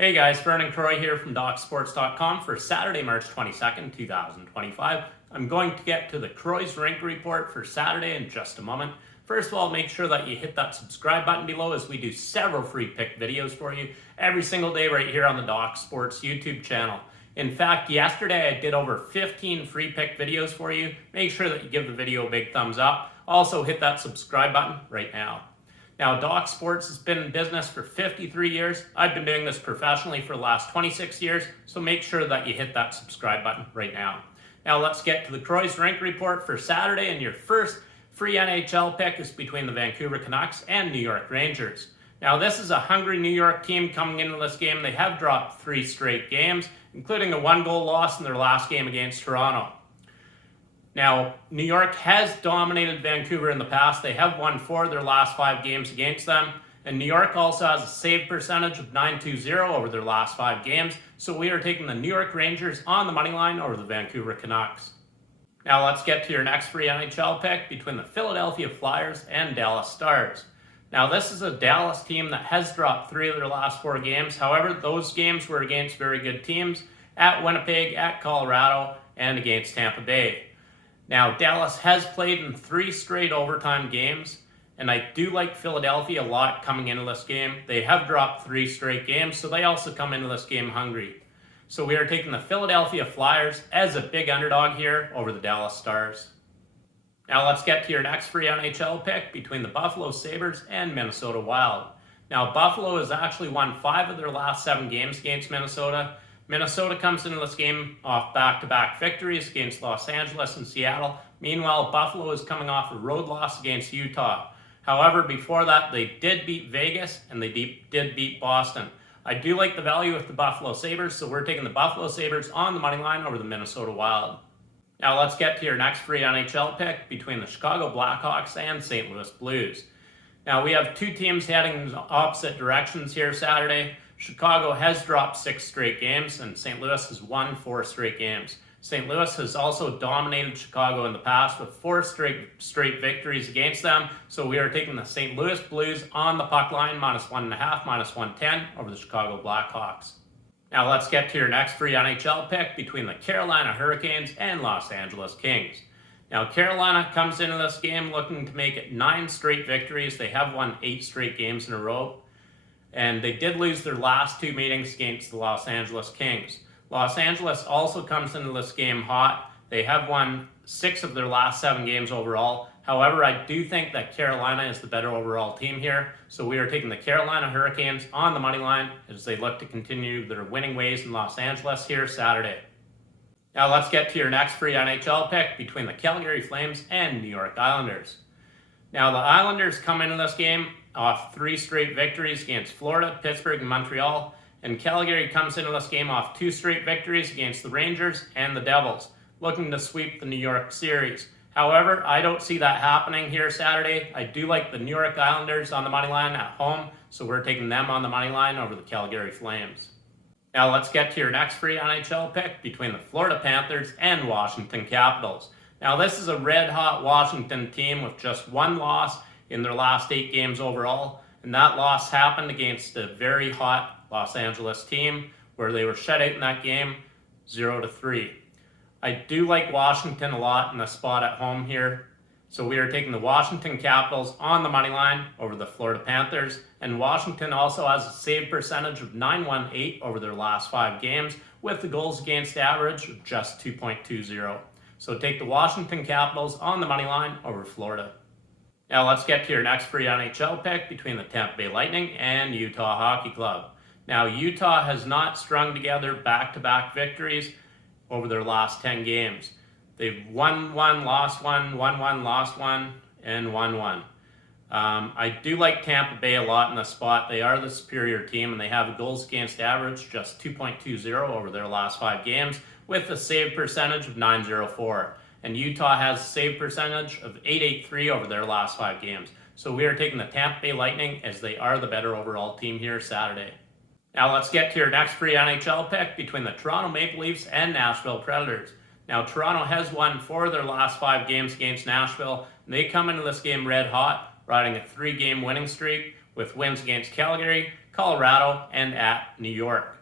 Hey guys, Vernon Croy here from DocSports.com for Saturday, March 22nd, 2025. I'm going to get to the CROY'S RINK report for Saturday in just a moment. First of all, make sure that you hit that subscribe button below as we do several free pick videos for you every single day right here on the Doc Sports YouTube channel. In fact, yesterday I did over 15 free pick videos for you. Make sure that you give the video a big thumbs up. Also hit that subscribe button right now. Now, Doc Sports has been in business for 53 years. I've been doing this professionally for the last 26 years, so make sure that you hit that subscribe button right now. Now, let's get to the CROY'S RINK report for Saturday, and your first free NHL pick is between the Vancouver Canucks and New York Rangers. Now, this is a hungry New York team coming into this game. They have dropped 3 straight games, including a 1-goal loss in their last game against Toronto. Now, New York has dominated Vancouver in the past. They have won 4 of their last 5 games against them. And New York also has a save percentage of .920 over their last 5 games. So we are taking the New York Rangers on the money line over the Vancouver Canucks. Now let's get to your next free NHL pick between the Philadelphia Flyers and Dallas Stars. Now this is a Dallas team that has dropped 3 of their last 4 games. However, those games were against very good teams at Winnipeg, at Colorado, and against Tampa Bay. Now, Dallas has played in 3 straight overtime games, and I do like Philadelphia a lot coming into this game. They have dropped 3 straight games, so they also come into this game hungry. So we are taking the Philadelphia Flyers as a big underdog here over the Dallas Stars. Now let's get to your next free NHL pick between the Buffalo Sabres and Minnesota Wild. Now, Buffalo has actually won 5 of their last 7 games against Minnesota. Minnesota comes into this game off back-to-back victories against Los Angeles and Seattle. Meanwhile, Buffalo is coming off a road loss against Utah. However, before that, they did beat Vegas and they did beat Boston. I do like the value with the Buffalo Sabres, so we're taking the Buffalo Sabres on the money line over the Minnesota Wild. Now let's get to your next free NHL pick between the Chicago Blackhawks and St. Louis Blues. Now we have 2 teams heading in opposite directions here Saturday. Chicago has dropped 6 straight games, and St. Louis has won 4 straight games. St. Louis has also dominated Chicago in the past with 4 straight victories against them, so we are taking the St. Louis Blues on the puck line, -1.5, -110 over the Chicago Blackhawks. Now let's get to your next free NHL pick between the Carolina Hurricanes and Los Angeles Kings. Now, Carolina comes into this game looking to make it 9 straight victories. They have won 8 straight games in a row. And they did lose their last 2 meetings against the Los Angeles Kings. Los Angeles also comes into this game hot. They have won 6 of their last 7 games overall. However, I do think that Carolina is the better overall team here. So we are taking the Carolina Hurricanes on the money line as they look to continue their winning ways in Los Angeles here Saturday. Now let's get to your next free NHL pick between the Calgary Flames and New York Islanders. Now the Islanders come into this game off 3 straight victories against Florida, Pittsburgh, and Montreal. And Calgary comes into this game off 2 straight victories against the Rangers and the Devils, looking to sweep the New York series. However, I don't see that happening here Saturday. I do like the New York Islanders on the money line at home, so we're taking them on the money line over the Calgary Flames. Now let's get to your next free NHL pick between the Florida Panthers and Washington Capitals. Now this is a red-hot Washington team with just 1 loss in their last 8 games overall, and that loss happened against a very hot Los Angeles team where they were shut out in that game 0-3. I do like Washington a lot in the spot at home here, so we are taking the Washington Capitals on the money line over the Florida Panthers, and Washington also has a save percentage of .918 over their last 5 games with the goals against average of just 2.20. So take the Washington Capitals on the money line over Florida. Now let's get to your next free NHL pick between the Tampa Bay Lightning and Utah Hockey Club. Now Utah has not strung together back-to-back victories over their last 10 games. They've won 1, lost 1, won 1, lost 1, and won 1. I do like Tampa Bay a lot in the spot. They are the superior team, and they have a goals against average just 2.20 over their last 5 games with a save percentage of .904. And Utah has a save percentage of .883 over their last 5 games. So we are taking the Tampa Bay Lightning as they are the better overall team here Saturday. Now let's get to your next free NHL pick between the Toronto Maple Leafs and Nashville Predators. Now Toronto has won 4 of their last 5 games against Nashville. And they come into this game red hot, riding a 3-game winning streak with wins against Calgary, Colorado, and at New York.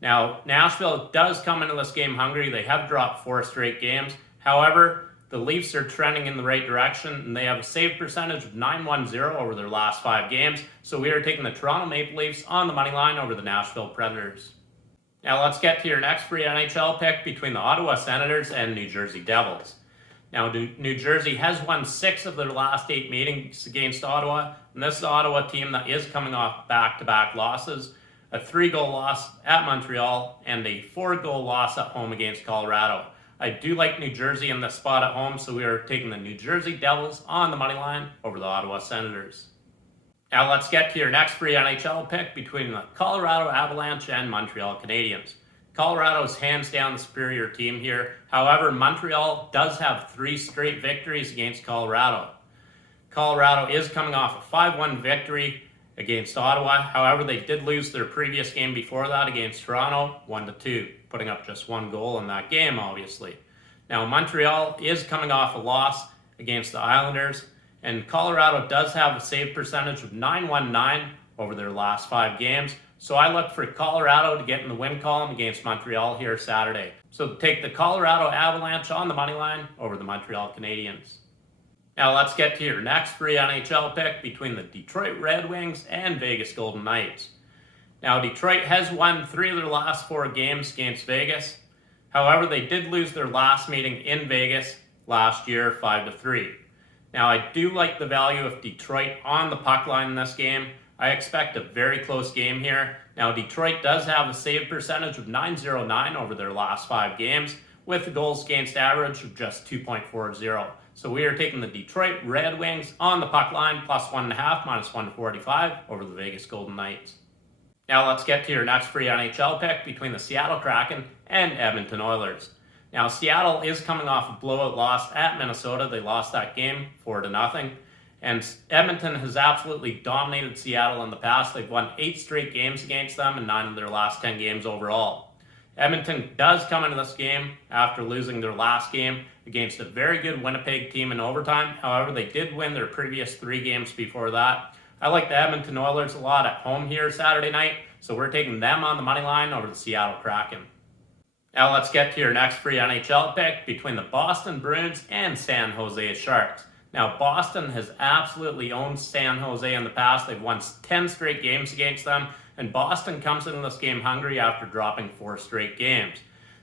Now, Nashville does come into this game hungry. They have dropped 4 straight games. However, the Leafs are trending in the right direction, and they have a save percentage of .910 over their last 5 games. So we are taking the Toronto Maple Leafs on the money line over the Nashville Predators. Now let's get to your next free NHL pick between the Ottawa Senators and New Jersey Devils. Now, New Jersey has won 6 of their last 8 meetings against Ottawa, and this is an Ottawa team that is coming off back-to-back losses, a 3-goal loss at Montreal, and a 4-goal loss at home against Colorado. I do like New Jersey in this spot at home, so we are taking the New Jersey Devils on the money line over the Ottawa Senators. Now let's get to your next free NHL pick between the Colorado Avalanche and Montreal Canadiens. Colorado is hands down the superior team here. However, Montreal does have 3 straight victories against Colorado. Colorado is coming off a 5-1 victory against Ottawa. However, they did lose their previous game before that against Toronto, 1-2, putting up just 1 goal in that game, obviously. Now, Montreal is coming off a loss against the Islanders, and Colorado does have a save percentage of .919 over their last 5 games. So I look for Colorado to get in the win column against Montreal here Saturday. So take the Colorado Avalanche on the money line over the Montreal Canadiens. Now let's get to your next free NHL pick between the Detroit Red Wings and Vegas Golden Knights. Now Detroit has won 3 of their last 4 games against Vegas. However, they did lose their last meeting in Vegas last year 5-3. Now I do like the value of Detroit on the puck line in this game. I expect a very close game here. Now, Detroit does have a save percentage of .909 over their last 5 games, with a goals against average of just 2.40. So we are taking the Detroit Red Wings on the puck line, plus 1.5, minus 145 over the Vegas Golden Knights. Now let's get to your next free NHL pick between the Seattle Kraken and Edmonton Oilers. Now, Seattle is coming off a blowout loss at Minnesota. They lost that game 4-0. And Edmonton has absolutely dominated Seattle in the past. They've won 8 straight games against them and 9 of their last 10 games overall. Edmonton does come into this game after losing their last game against a very good Winnipeg team in overtime. However, they did win their previous 3 games before that. I like the Edmonton Oilers a lot at home here Saturday night, so we're taking them on the money line over the Seattle Kraken. Now let's get to your next free NHL pick between the Boston Bruins and San Jose Sharks. Now, Boston has absolutely owned San Jose in the past. They've won 10 straight games against them, and Boston comes into this game hungry after dropping 4 straight games.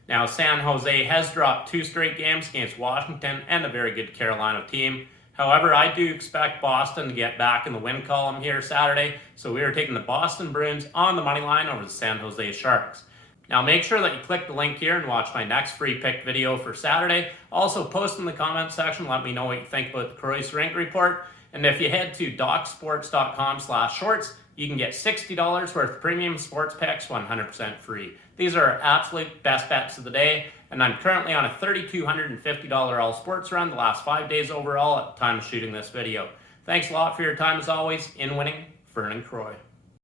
Now, San Jose has dropped 2 straight games against Washington and a very good Carolina team. However, I do expect Boston to get back in the win column here Saturday, so we are taking the Boston Bruins on the money line over the San Jose Sharks. Now make sure that you click the link here and watch my next free pick video for Saturday. Also post in the comments section, let me know what you think about the CROY'S RINK report. And if you head to docsports.com/shorts, you can get $60 worth of premium sports picks 100% free. These are our absolute best bets of the day, and I'm currently on a $3,250 all sports run the last 5 days overall at the time of shooting this video. Thanks a lot for your time as always. In winning, Vern and Croy.